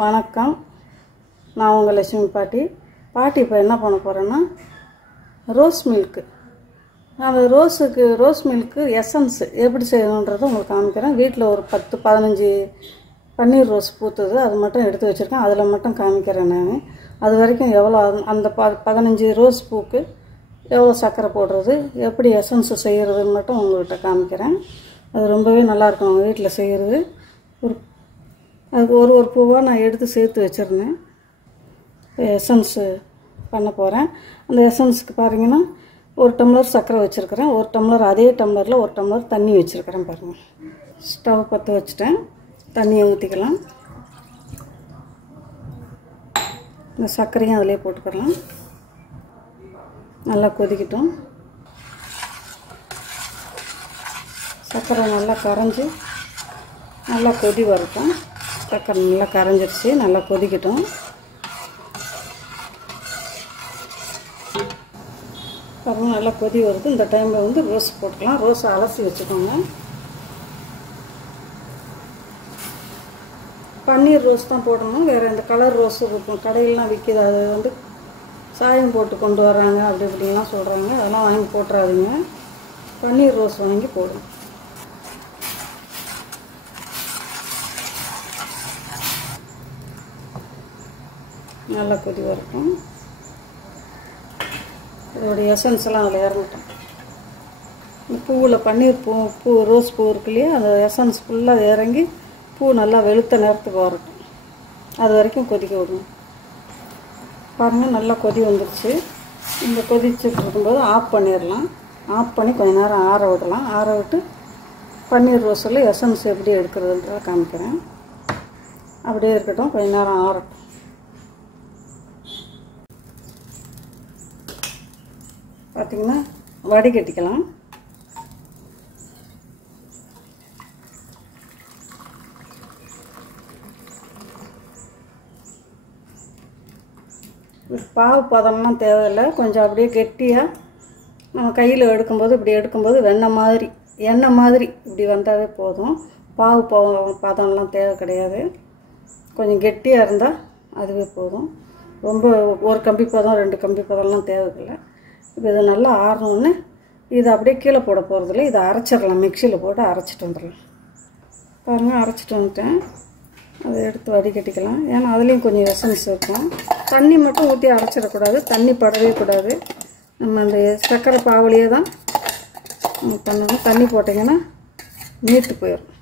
வணக்கம். நான் உங்கள் லட்சுமி பாட்டி இப்போ என்ன பண்ண போகிறேன்னா ரோஸ் மில்க்கு. அந்த ரோஸ் மில்க்கு எசன்ஸ் எப்படி செய்யணுன்றதை உங்களுக்கு காமிக்கிறேன். வீட்டில் ஒரு 10-15 பன்னீர் ரோஸ் பூத்துது, அது மட்டும் எடுத்து வச்சுருக்கேன். அதில் மட்டும் காமிக்கிறேன் நான். அது வரைக்கும் எவ்வளோ அந்த 15 ரோஸ் பூக்கு எவ்வளோ சர்க்கரை போடுறது, எப்படி எசன்ஸ் செய்கிறதுன்னு மட்டும் உங்கள்கிட்ட காமிக்கிறேன். அது ரொம்பவே நல்லாயிருக்கும் அவங்க வீட்டில் செய்கிறது. அதுக்கு ஒரு பூவாக நான் எடுத்து சேர்த்து வச்சுருந்தேன். இப்போ எசன்ஸு பண்ண போகிறேன். அந்த எசன்ஸுக்கு பாருங்கன்னா 1 டம்ளர் சர்க்கரை வச்சுருக்கிறேன். 1 டம்ளர் அதே டம்ளரில் 1 டம்ளர் தண்ணி வச்சுருக்கிறேன். பாருங்கள், ஸ்டவ் பற்ற வச்சுட்டேன். தண்ணியை ஊற்றிக்கலாம். இந்த சர்க்கரையும் அதிலே போட்டுக்கலாம். நல்லா கொதிக்கட்டும். சர்க்கரை நல்லா கரைஞ்சி நல்லா கொதி வரட்டும். சர்க்கரை நல்லா கரைஞ்சிருச்சு, நல்லா கொதிக்கட்டும். பாருங்கள், நல்லா கொதி வருது. இந்த டைமில் ரோஸ் போட்டுக்கலாம். ரோஸை அலசி வச்சுக்கோங்க. பன்னீர் ரோஸ் தான் போடணும், வேறு இந்த கலர் ரோஸு இருக்கும். கடையிலாம் விற்கிது, அது சாயம் போட்டு கொண்டு வராங்க அப்படி இப்படின்லாம் சொல்கிறாங்க. அதெல்லாம் வாங்கி போட்டுறாதீங்க. பன்னீர் ரோஸ் வாங்கி போடுங்க. நல்லா கொதி வரட்டும். இதோடைய எசன்ஸ் எல்லாம் அதில் இறங்கட்டும். இந்த பூவில் பன்னீர் பூ ரோஸ் பூ இருக்கு இல்லையா, அந்த எசன்ஸ் ஃபுல்லாக இறங்கி பூ நல்லா வெளுத்த நேரத்துக்கு வரட்டும். அது வரைக்கும் கொதிக்க விடணும். பாருங்கள், நல்லா கொதி வந்துடுச்சு. இந்த கொதிச்சுட்டு இருக்கும்போது ஆஃப் பண்ணிடலாம். ஆஃப் பண்ணி கொஞ்சம் நேரம் ஆற விடலாம். ஆற விட்டு பன்னீர் ரோஸில் எசன்ஸ் எப்படி எடுக்கிறதுன்றதை காமிக்கிறேன். அப்படியே இருக்கட்டும், கொஞ்சம் நேரம் ஆறட்டும். பார்த்திங்கன்னா வடிகட்டிக்கலாம். பாவு பதம்லாம் தேவையில்லை. கொஞ்சம் அப்படியே கெட்டியாக நம்ம கையில் எடுக்கும்போது இப்படி எடுக்கும்போது எண்ணெய் மாதிரி இப்படி வந்தாவே போதும். பாவு பதம்லாம் தேவை கிடையாது. கொஞ்சம் கெட்டியாக இருந்தால் அதுவே போதும். ரொம்ப ஒரு கம்பி பதம் 2 கம்பி பதம்லாம் தேவையில்லை. இப்போ இது நல்லா ஆறணுன்னு இதை அப்படியே கீழே போட போகிறதில்ல, இதை அரைச்சிடலாம். மிக்சியில் போட்டு அரைச்சிட்டு வந்துடலாம். பாருங்கள், அரைச்சிட்டு வந்துட்டேன். அதை எடுத்து வடிகட்டிக்கலாம். ஏன்னா அதுலேயும் கொஞ்சம் எசன்ஸ் இருக்கும். தண்ணி மட்டும் ஊற்றி அரைச்சிடக்கூடாது, தண்ணி படவே கூடாது. நம்ம அந்த சர்க்கரை பாவுலேயே தான் பண்ணணும். தண்ணி போட்டிங்கன்னா நீட்டு போயிடும்.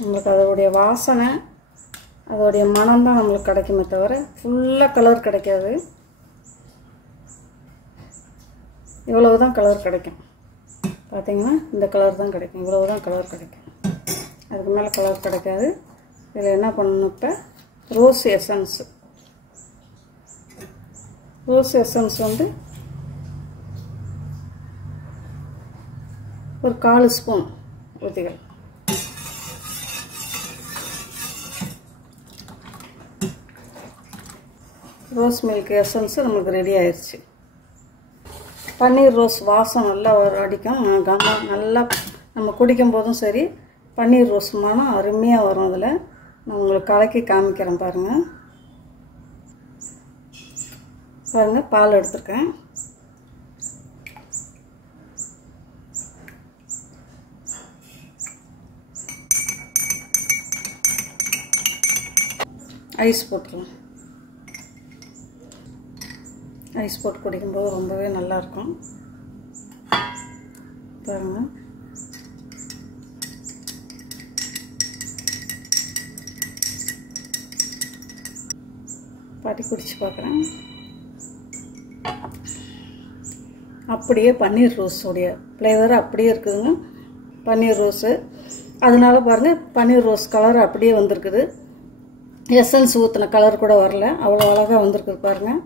நம்மளுக்கு அதோடைய வாசனை, அதோடைய மனம் தான் நம்மளுக்கு கிடைக்குமே தவிர ஃபுல்லாக கலர் கிடைக்காது. இவ்வளவு தான் கலர் கிடைக்கும். பார்த்திங்கன்னா இந்த கலர் தான் கிடைக்கும். இவ்வளவு தான் கலர் கிடைக்கும். அதுக்கு மேலே கலர் கிடைக்காது. இதில் என்ன பண்ணணும், இப்போ ரோஸ் எசன்ஸ் ஒரு 1/4 ஸ்பூன் ஊற்றிக்கலாம். ரோஸ் மில்க் எசன்ஸ் நம்மளுக்கு ரெடி ஆயிடுச்சு. பன்னீர் ரோஸ் வாசம் நல்லா அடிக்கும். நல்லா நம்ம குடிக்கும் போதும் சரி, பன்னீர் ரோஸ் மனம் அருமையாக வரும். அதில் நான் உங்களுக்கு கலக்கி காமிக்கிறேன். பாருங்கள், பால் எடுத்துருக்கேன். ஐஸ் போட்டுக்கலாம். ஐஸ் போட்டு குடிக்கும்போது ரொம்பவே நல்லாயிருக்கும். பாருங்கள், பாட்டி குடிச்சு பார்க்குறேன். அப்படியே பன்னீர் ரோஸோடைய ஃப்ளேவர் அப்படியே இருக்குதுங்க. பன்னீர் ரோஸு அதனால பாருங்கள், பன்னீர் ரோஸ் கலர் அப்படியே வந்திருக்குது. எசன்ஸ் ஊற்றின கலர் கூட வரல, அவ்வளோ அழகாக வந்திருக்குது. பாருங்கள்,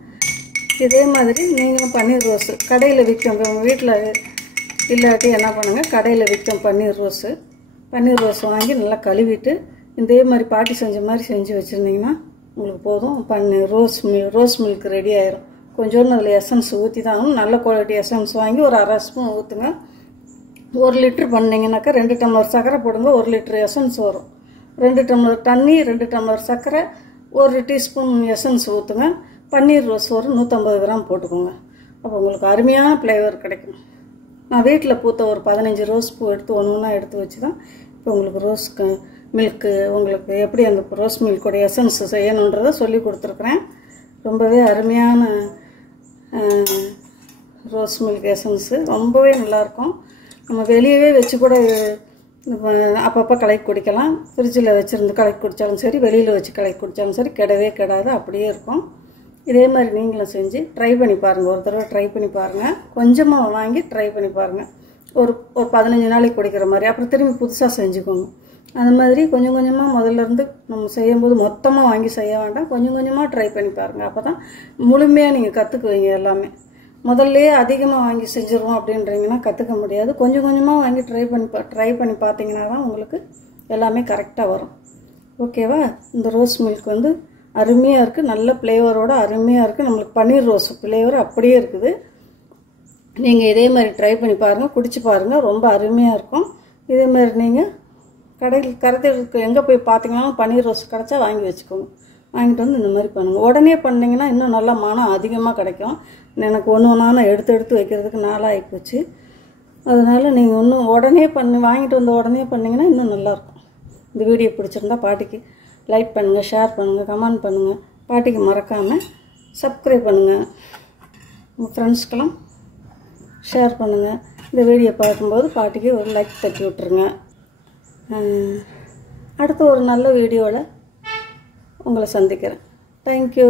இதே மாதிரி நீங்களும் பன்னீர் ரோஸு கடையில் விற்கும். வீட்டில் இல்லாட்டி என்ன பண்ணுங்கள், கடையில் விற்கும் பன்னீர் ரோஸ் வாங்கி நல்லா கழுவிட்டு இதே மாதிரி பாட்டி செஞ்ச மாதிரி செஞ்சு வச்சுருந்தீங்கன்னா உங்களுக்கு போதும். ரோஸ் மில்க் ரெடி ஆயிரும். கொஞ்சோண்டு அதில் எசன்ஸ் ஊற்றி தான் நல்ல குவாலிட்டி எசன்ஸ் வாங்கி ஒரு 1/2 ஸ்பூன் ஊற்றுங்க. 1 லிட்டர் பண்ணிங்கனாக்கா 2 டம்ளர் சர்க்கரை போடுங்க. 1 லிட்டர் எசன்ஸ் வரும். 2 டம்ளர் தண்ணி, 2 டம்ளர் சர்க்கரை, 1 டீஸ்பூன் எசன்ஸ் ஊற்றுங்க. பன்னீர் ரோஸ் ஒரு 150 கிராம் போட்டுக்கோங்க. அப்போ உங்களுக்கு அருமையான ஃப்ளேவர் கிடைக்கும். நான் வீட்டில் பூத்த ஒரு 15 ரோஸ் பூ எடுத்து ஒன்று எடுத்து வச்சு தான் இப்போ உங்களுக்கு ரோஸ் மில்க்கு உங்களுக்கு எப்படி அந்த ரோஸ் மில்கோட எசன்ஸ் செய்யணுன்றதை சொல்லி கொடுத்துருக்குறேன். ரொம்பவே அருமையான ரோஸ் மில்க் எசன்ஸு ரொம்பவே நல்லாயிருக்கும். நம்ம வெளியவே வச்சு கூட அப்பப்போ கலக்கி குடிக்கலாம். ஃப்ரிட்ஜில் வச்சுருந்து கலக்கி குடித்தாலும் சரி, வெளியில் வச்சு கலக்கி குடித்தாலும் சரி, கெடவே கெடாது, அப்படியே இருக்கும். இதே மாதிரி நீங்களும் செஞ்சு ட்ரை பண்ணி பாருங்கள். ஒரு தடவை ட்ரை பண்ணி பாருங்கள். கொஞ்சமாக வாங்கி ட்ரை பண்ணி பாருங்கள். ஒரு 15 நாளைக்கு குடிக்கிற மாதிரி. அப்புறம் திரும்பி புதுசாக செஞ்சுக்கோங்க. அந்த மாதிரி கொஞ்சம் கொஞ்சமாக முதல்ல இருந்து நம்ம செய்யும்போது மொத்தமாக வாங்கி செய்ய வேண்டாம். கொஞ்சம் கொஞ்சமாக ட்ரை பண்ணி பாருங்கள். அப்போ தான் முழுமையாக நீங்கள் கற்றுக்குவீங்க எல்லாமே. முதல்லையே அதிகமாக வாங்கி செஞ்சுருவோம் அப்படின்றீங்கன்னா கற்றுக்க முடியாது. கொஞ்சம் கொஞ்சமாக வாங்கி ட்ரை பண்ணி பார்த்தீங்கன்னா தான் உங்களுக்கு எல்லாமே கரெக்டாக வரும். ஓகேவா? இந்த ரோஸ் மில்க் வந்து அருமையாக இருக்குது. நல்ல ஃப்ளேவரோடு அருமையாக இருக்குது. நம்மளுக்கு பன்னீர் ரோஸ் ஃப்ளேவர் அப்படியே இருக்குது. நீங்கள் இதே மாதிரி ட்ரை பண்ணி பாருங்கள், குடிச்சு பாருங்கள். ரொம்ப அருமையாக இருக்கும். இதே மாதிரி நீங்கள் கடையில் எங்கே போய் பார்த்தீங்கன்னா பன்னீர் ரோஸ் கிடச்சா வாங்கி வச்சுக்கோங்க. வாங்கிட்டு வந்து இந்த மாதிரி பண்ணுங்கள். உடனே பண்ணிங்கன்னா இன்னும் நல்லா மனம் அதிகமாக கிடைக்கும். எனக்கு ஒன்று எடுத்து வைக்கிறதுக்கு நாளாகி போச்சு. அதனால் நீங்கள் இன்னும் உடனே வாங்கிட்டு வந்து உடனே பண்ணிங்கன்னா இன்னும் நல்லாயிருக்கும். இந்த வீடியோ பிடிச்சிருந்தா பாட்டிக்கு லைக் பண்ணுங்கள், ஷேர் பண்ணுங்கள், கமெண்ட் பண்ணுங்கள். பாட்டிக்கு மறக்காமல் சப்ஸ்கிரைப் பண்ணுங்கள். உங்கள் ஃப்ரெண்ட்ஸ்க்கெல்லாம் ஷேர் பண்ணுங்கள். இந்த வீடியோ பார்க்கும்போது பாட்டிக்கு ஒரு லைக் தட்டி விட்டுருங்க. அடுத்த ஒரு நல்ல வீடியோவில் உங்களை சந்திக்கிறேன். தேங்க்யூ.